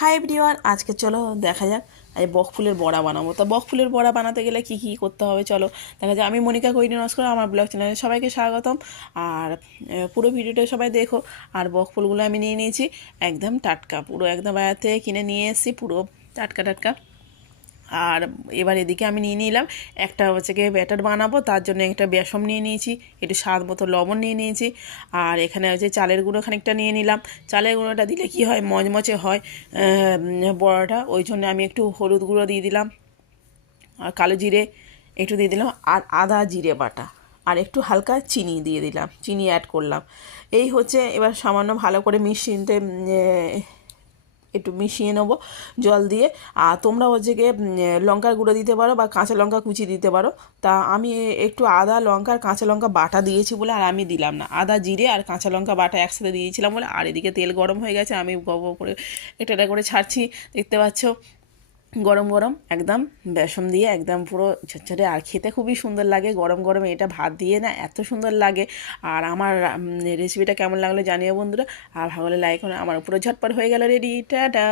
Hi everyone, আজকে চলো দেখা যাক আজ বক ফুলের বড়া বানাবো। তো বক ফুলের বড়া বানাতে গেলে কি কি করতে হবে চলো দেখা যাক। আমি মনিকা কৈরি নস্কর, আমার ব্লগ চ্যানেলে সবাইকে স্বাগতম। আর পুরো ভিডিওটা সবাই দেখো। আর বক ফুলগুলো আমি নিয়ে নিয়েছি একদম টাটকা, পুরো একদম বাজার থেকে কিনে নিয়ে এসেছি, পুরো টাটকা টাটকা। আর এবার এদিকে আমি নিয়ে নিলাম একটা হচ্ছে গিয়ে ব্যাটার বানাবো, তার জন্য একটা বেসন নিয়ে নিয়েছি, একটু স্বাদ মতো লবণ নিয়ে নিয়েছি। আর এখানে হচ্ছে চালের গুঁড়ো খানিকটা নিয়ে নিলাম। চালের গুঁড়োটা দিলে কি হয়, মচমচে হয় বড়াটা, ওই জন্য আমি একটু হলুদ গুঁড়ো দিয়ে দিলাম, আর কালো জিরে একটু দিয়ে দিলাম, আর আদা জিরে বাটা, আর একটু হালকা চিনি দিয়ে দিলাম, চিনি অ্যাড করলাম। এই হচ্ছে, এবার সামান্য ভালো করে মিশিয়ে একটু মিশিয়ে নেবো জল দিয়ে। আর তোমরা হচ্ছে গিয়ে লঙ্কার গুঁড়ো দিতে পারো বা কাঁচা লঙ্কা কুচি দিতে পারো। তা আমি একটু আদা লঙ্কা আর কাঁচা লঙ্কা বাটা দিয়েছি বলে আর আমি দিলাম না, আদা জিরে আর কাঁচা লঙ্কা বাটা একসাথে দিয়েছিলাম বলে। আর এদিকে তেল গরম হয়ে গেছে, আমি গরম করে এটা এটা করে ছাড়ছি, দেখতে পাচ্ছ গরম গরম একদম বেসন দিয়ে একদম পুরো ঝরঝরে। আর খেতে খুবই সুন্দর লাগে গরম গরম, এটা ভাত দিয়ে না এত সুন্দর লাগে। আর আমার রেসিপিটা কেমন লাগলো জানিও বন্ধুরা, আর ভালো লাগলে লাইক করো। আমার পুরো ঝটপট হয়ে গেল রেডি, টাটা।